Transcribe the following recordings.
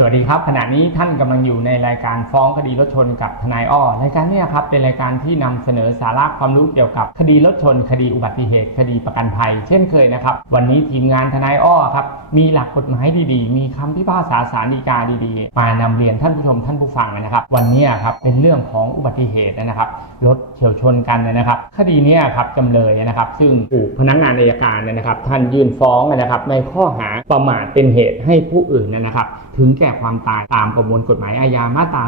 สวัสดีครับขณะนี้ท่านกำลังอยู่ในรายการฟ้องคดีรถชนกับทนายอ้อรายการนี้ครับเป็นรายการที่นำเสนอสาระความรู้เกี่ยวกับคดีรถชน คดีอุบัติเหตุ คดีประกันภัย เช่นเคยนะครับ วันนี้ทีมงานทนายอ้อครับมีหลักกฎหมายดีๆ มีคำพิพากษาสารดีกาดีๆ มานำเรียนท่านผู้ชมท่านผู้ฟังนะครับ วันนี้ครับเป็นเรื่องของอุบัติเหตุนะครับรถเฉียวชนกันนะครับ คดีนี้ครับจำเลยนะครับ ซึ่งถูกพนักงานอัยการนะครับ ท่านยื่นฟ้องนะครับในข้อหาประมาทเป็นเหตุให้ผู้อื่นนะครับ ถึงแก่ความตายตามประมวลกฎหมายอาญามาตรา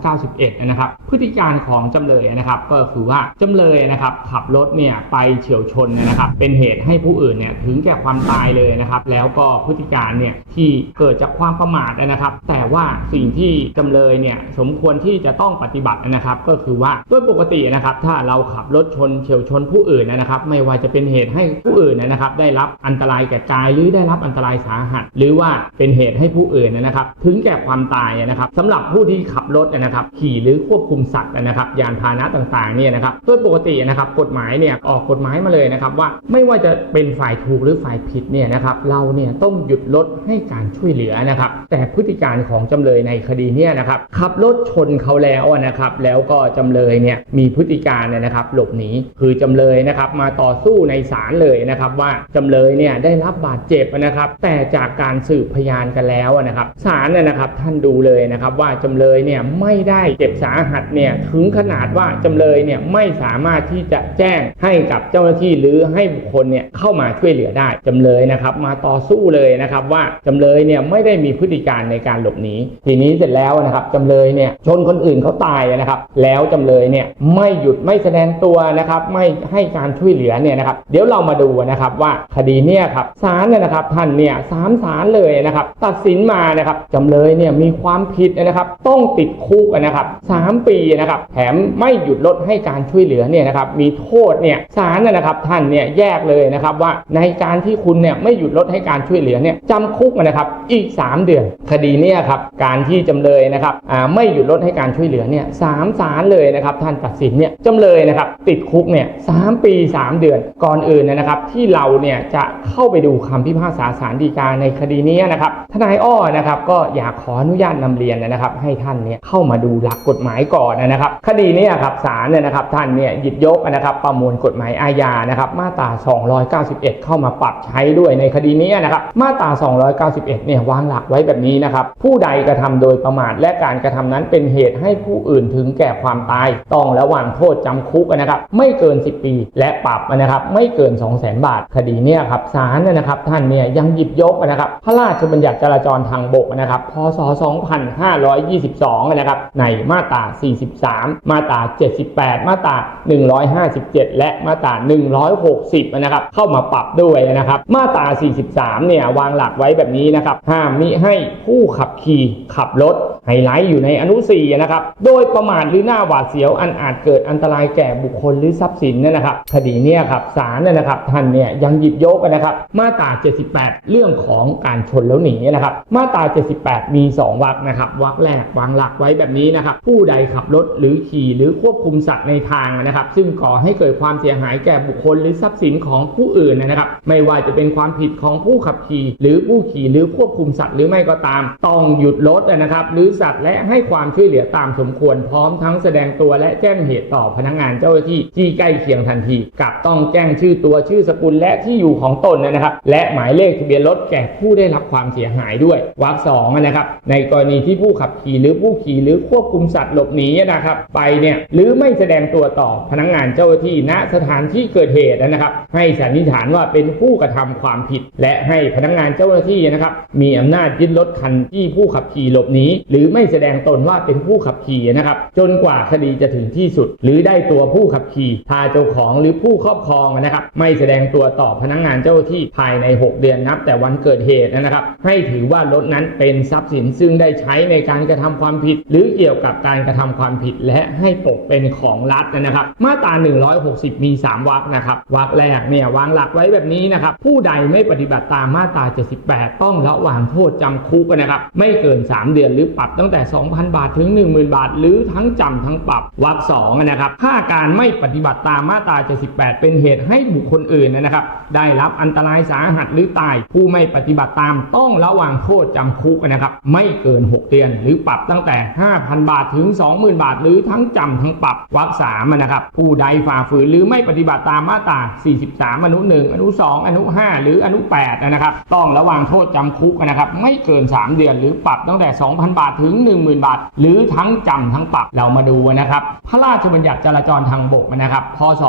291 นะครับ พฤติการของจำเลยนะครับ ก็คือว่าจำเลยนะครับขับรถเนี่ยไปเฉียวชนนะครับ เป็นเหตุให้ผู้อื่นเนี่ยถึงแก่ความตายเลยนะครับ แล้วก็พฤติการเนี่ยที่เกิดจากความประมาทนะครับ แต่ว่าสิ่งที่จำเลยเนี่ยสมควรที่จะต้องปฏิบัตินะครับ ก็คือว่าโดยปกตินะครับ ถ้าเราขับรถชนเฉียวชนผู้อื่นนะครับ ไม่ว่าจะเป็นเหตุให้ผู้อื่นนะครับ ได้รับอันตรายแก่กายหรือได้รับอันตรายสาหัส หรือว่าเป็นเหตุให้ผู้อื่นนะครับถึงแก่ความตายนะครับสำหรับผู้ที่ขับรถนะครับ ขี่หรือควบคุมสัตว์นะครับ ยานพาหนะต่างๆเนี่ยนะครับโดยปกตินะครับ กฎหมายเนี่ยออกกฎหมายมาเลยนะครับว่าไม่ว่าจะเป็นฝ่ายถูกหรือฝ่ายผิดเนี่ยนะครับเราเนี่ยต้องหยุดรถให้การช่วยเหลือนะครับ แต่พฤติการของจำเลยในคดีเนี่ยนะครับขับรถชนเขาแล้วนะครับแล้วก็จำเลยเนี่ยมีพฤติการเนี่ยนะครับ หลบหนีคือจำเลยนะครับมาต่อสู้ในศาลเลยนะครับว่าจำเลยเนี่ยได้รับบาดเจ็บนะครับ แต่จากการสืบพยานกันแล้วนะครับศาลเนี่ยนะครับท่านดูเลยนะครับว่าจำเลยเนี่ยไม่ได้เจ็บสาหัสเนี่ยถึงขนาดว่าจำเลยเนี่ยไม่สามารถที่จะแจ้งให้กับเจ้าหน้าที่หรือให้บุคคลเนี่ยเข้ามาช่วยเหลือได้จำเลยนะครับมาต่อสู้เลยนะครับว่าจำเลยเนี่ยไม่ได้มีพฤติการในการหลบหนีทีนี้เสร็จแล้วนะครับจำเลยเนี่ยชนคนอื่นเขาตายนะครับ แล้วจำเลยเนี่ยไม่หยุดไม่แสดงตัวนะครับไม่ให้การช่วยเหลือเนี่ยนะครับ เดี๋ยวเรามาดูนะครับว่าคดีเนี่ยครับศาลเนี่ยนะครับท่านเนี่ยสามศาลเลยนะครับ ตัดสินมานะครับจำเลยเนี่ยมีความผิดนะครับ ต้องติดคุกนะครับสามปีนะครับ แถมไม่หยุดลดให้การช่วยเหลือเนี่ยนะครับ มีโทษเนี่ยศาลนะนะครับท่านเนี่ยแยกเลยนะครับว่าในการที่คุณเนี่ยไม่หยุดลดให้การช่วยเหลือเนี่ยจำคุกนะครับอีก 3 เดือน คดีเนี่ยครับการที่จำเลยนะครับอ่าไม่หยุดลดให้การช่วยเหลือเนี่ยสามศาลเลยนะครับท่านตัดสินเนี่ยจำเลยนะครับติดคุกเนี่ยสามปี 3 เดือน ก่อนอื่นนยนะครับ ที่เราเนี่ยจะเข้าไปดูคำพิพากษาศาลฎีกาในคดีนี้นะครับทนายอ้อนะครับก็็อยากขออนุญาตนำเรียนนะครับ ให้ท่านเนี่ยเข้ามาดูหลักกฎหมายก่อนนะครับ คดีนี้ครับศาลเนี่ยนะครับท่านเนี่ยหยิบยกนะครับ ประมวลกฎหมายอาญานะครับ มาตรา 291 เข้ามาปรับใช้ด้วยในคดีนี้นะครับ มาตรา 291 เนี่ยวางหลักไว้แบบนี้นะครับ ผู้ใดกระทำโดยประมาทและการกระทำนั้นเป็นเหตุให้ผู้อื่นถึงแก่ความตาย ต้องระวังโทษจำคุกนะครับ ไม่เกิน 10 ปี และปรับนะครับไม่เกิน 200,000 บาท คดีนี่ยครับศาลเนี่ยนะครับท่านเนี่ยยังหยิบยกนะครับ พระราชบัญญัติจราจรทางบกนะครับพศ 2522 นะครับ ในมาตรา 43 มาตรา 78 มาตรา 157 และมาตรา 160 นะครับ เข้ามาปรับด้วยนะครับ มาตรา 43 เนี่ย วางหลักไว้แบบนี้นะครับ ห้ามมิให้ผู้ขับขี่ขับรถไฮไลท์อยู่ในอนุสี่นะครับ โดยประมาทหรือหน้าหวาดเสียวอันอาจเกิดอันตรายแก่บุคคลหรือทรัพย์สินเนี่ยนะครับ คดีเนี่ยครับศาลเนี่ยนะครับท่านเนี่ยยังหยิบยกนะครับ มาตรา 78 เรื่องของการชนแล้วหนีนะครับ มาตรา 78มี2วรรคนะครับวรรคแรกวางหลักไว้แบบนี้นะครับ ผู้ใดขับรถหรือขี่หรือควบคุมสัตว์ในทางนะครับ ซึ่งก่อให้เกิดความเสียหายแก่บุคคลหรือทรัพย์สินของผู้อื่นนะครับ ไม่ว่าจะเป็นความผิดของผู้ขับขี่หรือผู้ขี่หรือควบคุมสัตว์หรือไม่ก็ตาม ต้องหยุดรถนะครับ หรือสัตว์และให้ความช่วยเหลือตามสมควรพร้อมทั้งแสดงตัวและแจ้งเหตุต่อพนักงานเจ้าหน้าที่ที่ใกล้เคียงทันทีกับต้องแจ้งชื่อตัวชื่อสกุลและที่อยู่ของตนนะครับ และหมายเลขทะเบียนรถแก่ผู้ได้รับความเสียหายด้วยวรรคสองนะครับในกรณีที่ผู้ขับขี่หรือผู้ขี่หรือควบคุมสัตว์หลบหนีนะครับ ไปเนี่ยหรือไม่แสดงตัวต่อพนักงานเจ้าหน้าที่ณสถานที่เกิดเหตุนะครับ ให้สันนิษฐานว่าเป็นผู้กระทำความผิด และให้พนักงานเจ้าหน้าที่นะครับมีอำนาจยึดรถคันที่ผู้ขับขี่หลบหนีหรือไม่แสดงตนว่าเป็นผู้ขับขี่นะครับ จนกว่าคดีจะถึงที่สุด หรือได้ตัวผู้ขับขี่พาเจ้าของหรือผู้ครอบครองนะครับไม่แสดงตัวต่อพนักงานเจ้าหน้าที่ภายใน 6 เดือนนับแต่วันเกิดเหตุนะครับ ให้ถือว่ารถนั้นเป็นเป็นทรัพย์สินซึ่งได้ใช้ในการกระทำความผิด หรือเกี่ยวกับการกระทำความผิดและให้ตกเป็นของรัฐนะครับ มาตรา 160 มี 3 วรรคนะครับวรรคแรกเนี่ยวางหลักไว้แบบนี้นะครับ ผู้ใดไม่ปฏิบัติตามมาตรา 78 ต้องระวางโทษจำคุกนะครับ ไม่เกิน 3 เดือนหรือปรับตั้งแต่ 2,000 บาทถึง 10,000 บาท หรือทั้งจำทั้งปรับวรรคสองนะครับถ้าการไม่ปฏิบัติตามมาตรา 78 เป็นเหตุให้บุคคลอื่นนะครับ ได้รับอันตรายสาหัสหรือตาย ผู้ไม่ปฏิบัติตามต้องระวางโทษจำคุกนะครับไม่เกิน 6 เดือน หรือปรับตั้งแต่ 5,000 บาทถึง 20,000 บาท หรือทั้งจำทั้งปรับวรรคสามนะครับผู้ใดฝ่าฝืนหรือไม่ปฏิบัติตามมาตรา 43 อนุ 1 อนุ 2 อนุ 5 หรืออนุ 8 นะครับต้องระวางโทษจำคุกนะครับไม่เกิน 3 เดือน หรือปรับตั้งแต่ 2,000 บาทถึง 10,000 บาท หรือทั้งจำทั้งปรับเรามาดูนะครับพระราชบัญญัติจราจรทางบกนะครับพศ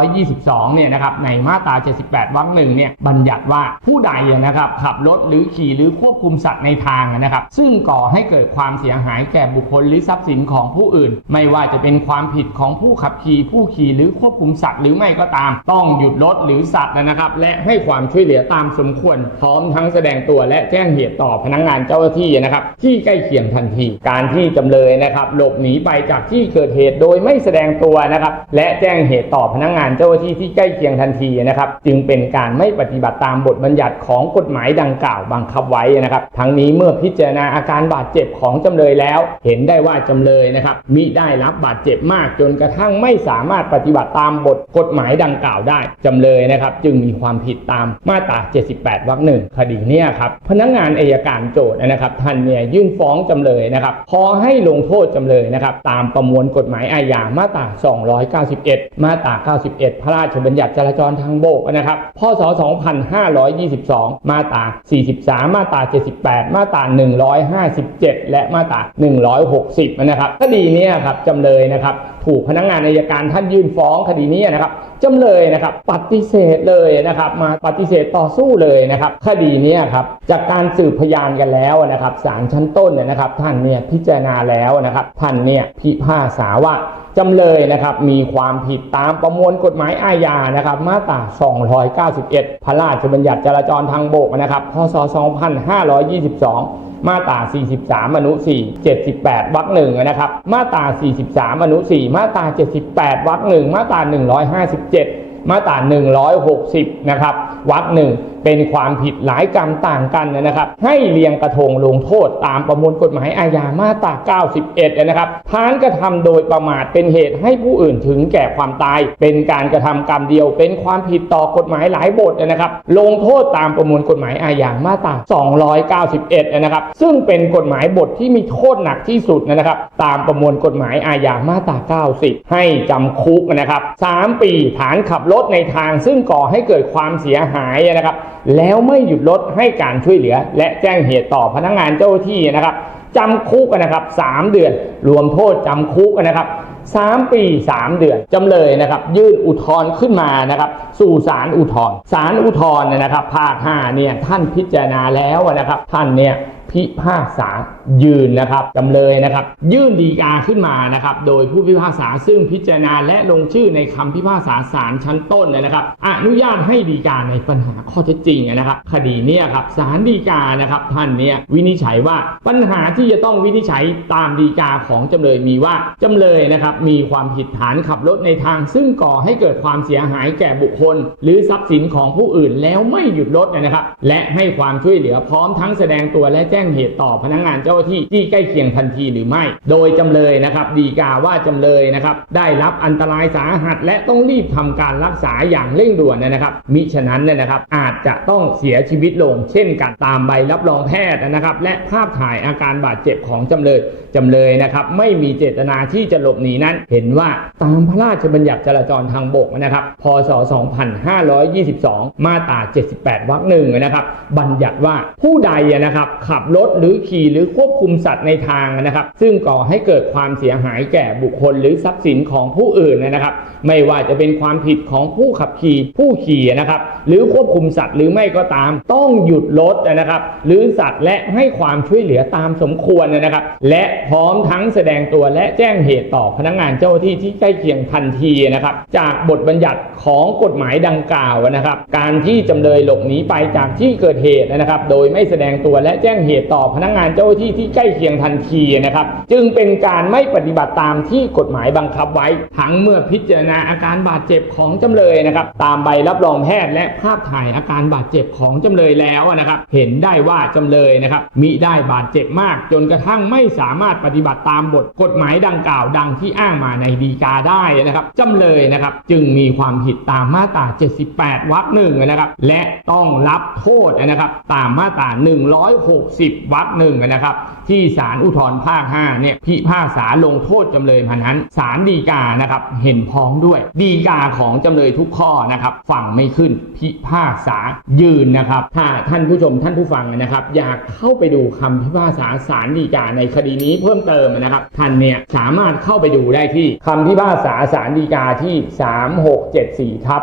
2522 เนี่ยนะครับในมาตรา 78 วรรคหนึ่งเนี่ยบัญญัติว่าผู้ใดนะครับขับรถหรือขี่หรือควบคุมสัตว์ในทางนะครับ ซึ่งก่อให้เกิดความเสียหายแก่บุคคลหรือทรัพย์สินของผู้อื่น ไม่ว่าจะเป็นความผิดของผู้ขับขี่ผู้ขี่หรือควบคุมสัตว์หรือไม่ก็ตาม ต้องหยุดรถหรือสัตว์นะครับ และให้ความช่วยเหลือตามสมควร พร้อมทั้งแสดงตัวและแจ้งเหตุต่อพนักงานเจ้าหน้าที่นะครับ ที่ใกล้เคียงทันที การที่จำเลยนะครับ หลบหนีไปจากที่เกิดเหตุโดยไม่แสดงตัวนะครับ และแจ้งเหตุต่อพนักงานเจ้าหน้าที่ที่ใกล้เคียงทันทีนะครับ จึงเป็นการไม่ปฏิบัติตามบทบัญญัติของกฎหมายดังกล่าวบังคับไว้นะครับทั้งนี้เมื่อพิจารณาอาการบาดเจ็บของจำเลยแล้ว เห็นได้ว่าจำเลยนะครับมิได้รับบาดเจ็บมากจนกระทั่งไม่สามารถปฏิบัติตามบทกฎหมายดังกล่าวได้จำเลยนะครับ จึงมีความผิดตามมาตรา 78 วรรคหนึ่งคดีเนี่ยครับพนักงานอายการโจทย์นะครับท่านเนี่ยยื่นฟ้องจำเลยนะครับขอให้ลงโทษจำเลยนะครับตามประมวลกฎหมายอาญามาตรา 291 มาตรา 91 พระราชบัญญัติจราจรทางบกนะครับพศ 2522 มาตรา 43 มาตรา48 มาตรา 157 และมาตรา 160 นะครับ คดีนี้ครับจำเลยนะครับถูกพนักงานอายการท่านยื่นฟ้องคดีนี้นะครับ จำเลยนะครับ ปฏิเสธเลยนะครับ มาปฏิเสธต่อสู้เลยนะครับ คดีนี้ครับจากการสืบพยานกันแล้วนะครับศาลชั้นต้นเนี่ยนะครับ ท่านเนี่ยพิจารณาแล้วนะครับท่านเนี่ยพิพากษาว่าจำเลยนะครับมีความผิดตามประมวลกฎหมายอาญานะครับ มาตรา 291 พระราชบัญญัติจราจรทางบกนะครับ พศ 2522มาตรา 43 อนุ 4 78 วรรคหนึ่งนะครับ มาตรา 43 อนุ 4 มาตรา 78 วรรคหนึ่ง มาตรา 157 7 มาตรา160 นะครับ วรรคหนึ่งเป็นความผิดหลายกรรมต่างกันนะครับ ให้เรียงกระทงลงโทษตามประมวลกฎหมายอาญามาตรา 91 นะครับฐานกระทำโดยประมาทเป็นเหตุให้ผู้อื่นถึงแก่ความตาย เป็นการกระทำกรรมเดียว เป็นความผิดต่อกฎหมายหลายบทนะครับ ลงโทษตามประมวลกฎหมายอาญามาตรา 291 นะครับ ซึ่งเป็นกฎหมายบทที่มีโทษหนักที่สุดนะครับ ตามประมวลกฎหมายอาญามาตรา 90 ให้จำคุกนะครับ 3 ปีฐานขับรถในทางซึ่งก่อให้เกิดความเสียหายหายนะครับ แล้วไม่หยุดรถให้การช่วยเหลือ และแจ้งเหตุต่อพนักงานเจ้าหน้าที่นะครับจำคุกนะครับ3เดือน รวมโทษจำคุกนะครับ3 ปี 3 เดือน จำเลยนะครับ ยื่นอุทธรณ์ขึ้นมานะครับ สู่ศาลอุทธรณ์ศาลอุทธรณ์เนี่ยนะครับ ภาค5เนี่ยท่านพิจารณาแล้วนะครับ ท่านเนี่ย พิพากษายืนนะครับจำเลยนะครับ ยื่นดีกาขึ้นมานะครับโดยผู้พิพากษาซึ่งพิจารณาและลงชื่อในคำพิพากษาศาลชั้นต้นนะครับอนุญาตให้ดีกาในปัญหาข้อเท็จจริงนะครับ คดีเนี่ยครับศาลดีกานะครับท่านเนี่ยวินิจฉัยว่าปัญหาที่จะต้องวินิจฉัยตามดีกาของจำเลยมีว่าจำเลยนะครับมีความผิดฐานขับรถในทาง ซึ่งก่อให้เกิดความเสียหายแก่บุคคล หรือทรัพย์สินของผู้อื่นแล้วไม่หยุดรถนะครับ และให้ความช่วยเหลือพร้อมทั้งแสดงตัวและแจ้งเหตุต่อพนักงานเจ้าหน้าที่ที่ใกล้เคียงทันทีหรือไม่ โดยจำเลยนะครับดีกาว่าจำเลยนะครับได้รับอันตรายสาหัส และต้องรีบทำการรักษาอย่างเร่งด่วนนะครับ มิฉะนั้นเนี่ยนะครับอาจจะต้องเสียชีวิตลง เช่นกันตามใบรับรองแพทย์นะครับ และภาพถ่ายอาการบาดเจ็บของจำเลยจำเลยนะครับไม่มีเจตนาที่จะหลบหนีนั้น เห็นว่าตามพระราชบัญญัติจราจรทางบกนะครับพศ 2522 มาตรา 78 วรรคหนึ่งนะครับบัญญัติว่าผู้ใดนะครับขับรถหรือขี่หรือควบคุมสัตว์ในทางนะครับ ซึ่งก่อให้เกิดความเสียหายแก่บุคคลหรือทรัพย์สินของผู้อื่นนะครับ ไม่ว่าจะเป็นความผิดของผู้ขับขี่ผู้ขี่นะครับ หรือควบคุมสัตว์หรือไม่ก็ตาม ต้องหยุดรถนะครับ หรือสัตว์และให้ความช่วยเหลือตามสมควรนะครับ และพร้อมทั้งแสดงตัวและแจ้งเหตุต่อพนักงานเจ้าหน้าที่ที่ใกล้เคียงทันทีนะครับ จากบทบัญญัติของกฎหมายดังกล่าวนะครับ การที่จำเลยหลบหนีไปจากที่เกิดเหตุนะครับ โดยไม่แสดงตัวและแจ้งเหตุต่อพนักงานเจ้าหน้าที่ที่ใกล้เคียงทันทีนะครับจึงเป็นการไม่ปฏิบัติตามที่กฎหมายบังคับไว้ ทั้งเมื่อพิจารณาอาการบาดเจ็บของจำเลยนะครับตามใบรับรองแพทย์และภาพถ่ายอาการบาดเจ็บของจำเลยแล้วนะครับเห็นได้ว่าจำเลยนะครับมิได้บาดเจ็บมาก จนกระทั่งไม่สามารถปฏิบัติตามบทกฎหมายดังกล่าวดังที่อ้างมาในดีกาได้นะครับจำเลยนะครับจึงมีความผิดตามมาตรา 78 วรรคหนึ่งนะครับและต้องรับโทษนะครับตามมาตรา160วรรคหนึ่งนะครับ ที่ศาลอุทธรภาค5เนี่ยพิพากษาลงโทษจำเลยพันนั้นศาลฎีกานะครับเห็นพ้องด้วยฎีกาของจำเลยทุกข้อนะครับฟังไม่ขึ้นพิพากษายืนนะครับ ถ้าท่านผู้ชมท่านผู้ฟังนะครับ อยากเข้าไปดูคำพิพากษาศาลฎีกาในคดีนี้เพิ่มเติมนะครับท่านเนี่ยสามารถเข้าไปดูได้ที่คำพิพากษาศาลฎีกาที่ 3674ทับ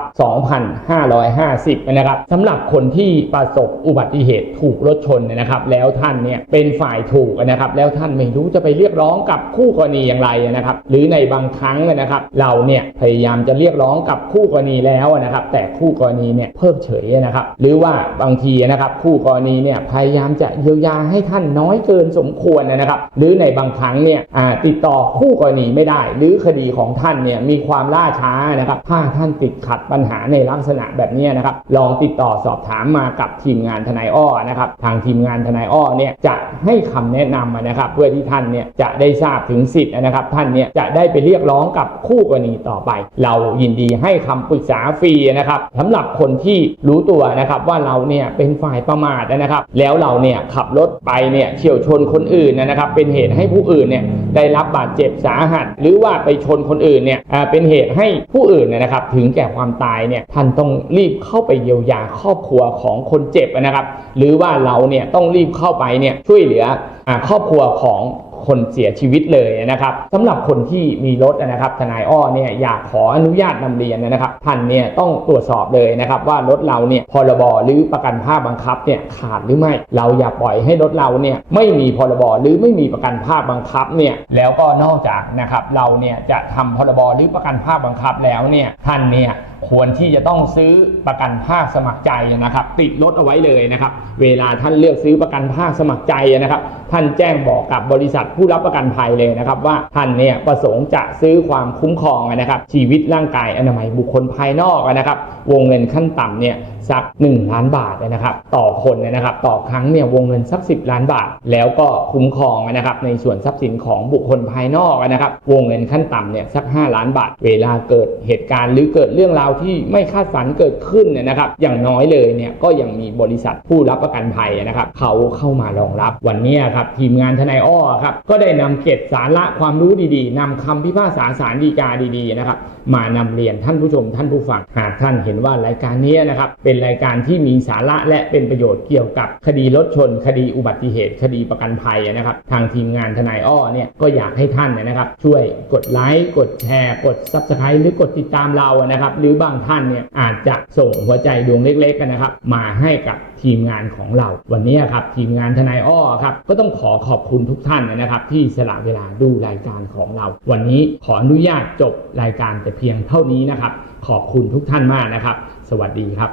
2550 นะครับสำหรับคนที่ประสบอุบัติเหตุถูกรถชนนะครับ แล้วท่านเนี่ยเป็นฝ่ายถูกนะครับแล้วท่านไม่รู้จะไปเรียกร้องกับคู่กรณีอย่างไรนะครับ หรือในบางครั้งนะครับเราเนี่ยพยายามจะเรียกร้องกับคู่กรณีแล้วนะครับ แต่คู่กรณีเนี่ยเพิกเฉยนะครับ หรือว่าบางทีนะครับคู่กรณีเนี่ยพยายามจะเยียวยาให้ท่านน้อยเกินสมควรนะครับ หรือในบางครั้งเนี่ยติดต่อคู่กรณีไม่ได้ หรือคดีของท่านเนี่ยมีความล่าช้านะครับ ถ้าท่านติดขัดปัญหาในลักษณะแบบนี้นะครับ ลองติดต่อสอบถามมากับทีมงานทนายอ้อนะครับ ทางทีมงานทนายอ้อเนี่ยจะให้คำแนะนำนะครับ เพื่อที่ท่านเนี่ยจะได้ทราบถึงสิทธิ์นะครับ ท่านเนี่ยจะได้ไปเรียกร้องกับคู่กรณีต่อไป เรายินดีให้คำปรึกษาฟรีนะครับสำหรับคนที่รู้ตัวนะครับว่าเราเนี่ยเป็นฝ่ายประมาทนะครับ แล้วเราเนี่ยขับรถไปเนี่ยเฉี่ยวชนคนอื่นนะครับ เป็นเหตุให้ผู้อื่นเนี่ยได้รับบาดเจ็บสาหัส หรือว่าไปชนคนอื่นเนี่ยเป็นเหตุให้ผู้อื่นนยนะครับ ถึงแก่ความตายเนี่ยท่านต้องรีบเข้าไปเยียวยาครอบครัวของคนเจ็บนะครับ หรือว่าเราเนี่ยต้องรีบเข้าไปเนี่ยช่วยเหลือครอบครัวของ คนเสียชีวิตเลยนะครับสำหรับคนที่มีรถนะครับทนายอ้อเนี่ยอยากขออนุญาตนำเรียนนะครับท่านเนี่ยต้องตรวจสอบเลยนะครับว่ารถเราเนี่ยพรบหรือประกันภาคบังคับเนี่ยขาดหรือไม่ เราอย่าปล่อยให้รถเราเนี่ยไม่มีพรบหรือไม่มีประกันภาคบังคับเนี่ยแล้วก็นอกจากนะครับเราเนี่ยจะทำพรบหรือประกันภาคบังคับแล้วเนี่ยท่านเนี่ยควรที่จะต้องซื้อประกันภาคสมัครใจนะครับ ติดรถเอาไว้เลยนะครับ เวลาท่านเลือกซื้อประกันภาคสมัครใจนะครับ ท่านแจ้งบอกกับบริษัทผู้รับประกันภัยเลยนะครับว่าท่านเนี่ยประสงค์จะซื้อความคุ้มครองนะครับชีวิตร่างกายอนามัยบุคคลภายนอกนะครับวงเงินขั้นต่ำเนี่ยสัก 1 ล้านบาทนะครับต่อคนนะครับต่อครั้งเนี่ยวงเงินสัก 10 ล้านบาท แล้วก็คุ้มครองนะครับในส่วนทรัพย์สินของบุคคลภายนอกนะครับวงเงินขั้นต่ำเนี่ยสัก 5 ล้านบาท เวลาเกิดเหตุการณ์หรือเกิดเรื่องราวที่ไม่คาดฝันเกิดขึ้นเนี่ยนะครับอย่างน้อยเลยเนี่ยก็ยังมีบริษัทผู้รับประกันภัยนะครับเขาเข้ามารองรับวันนี้ครับทีมงานทนายอ้อครับก็ได้นำเกร็ดสาระความรู้ดีๆนำคำพิพากษาสารดีกาดีๆนะครับมานำเรียนท่านผู้ชมท่านผู้ฟังหากท่านเห็นว่ารายการนี้นะครับเป็นรายการที่มีสาระและเป็นประโยชน์เกี่ยวกับคดีรถชน คดีอุบัติเหตุ คดีประกันภัยนะครับ ทางทีมงานทนายอ้อเนี่ยก็อยากให้ท่านนะครับ ช่วยกดไลค์กดแชร์กด Subscribe หรือกดติดตามเรานะครับ หรือบางท่านเนี่ยอาจจะส่งหัวใจดวงเล็กๆกันนะครับ มาให้กับ ทีมงานของเรา วันนี้ครับทีมงานทนายอ้อครับก็ต้องขอขอบคุณทุกท่านนะครับที่สละเวลาดูรายการของเรา วันนี้ขออนุญาตจบรายการแต่เพียงเท่านี้นะครับ ขอบคุณทุกท่านมากนะครับ สวัสดีครับ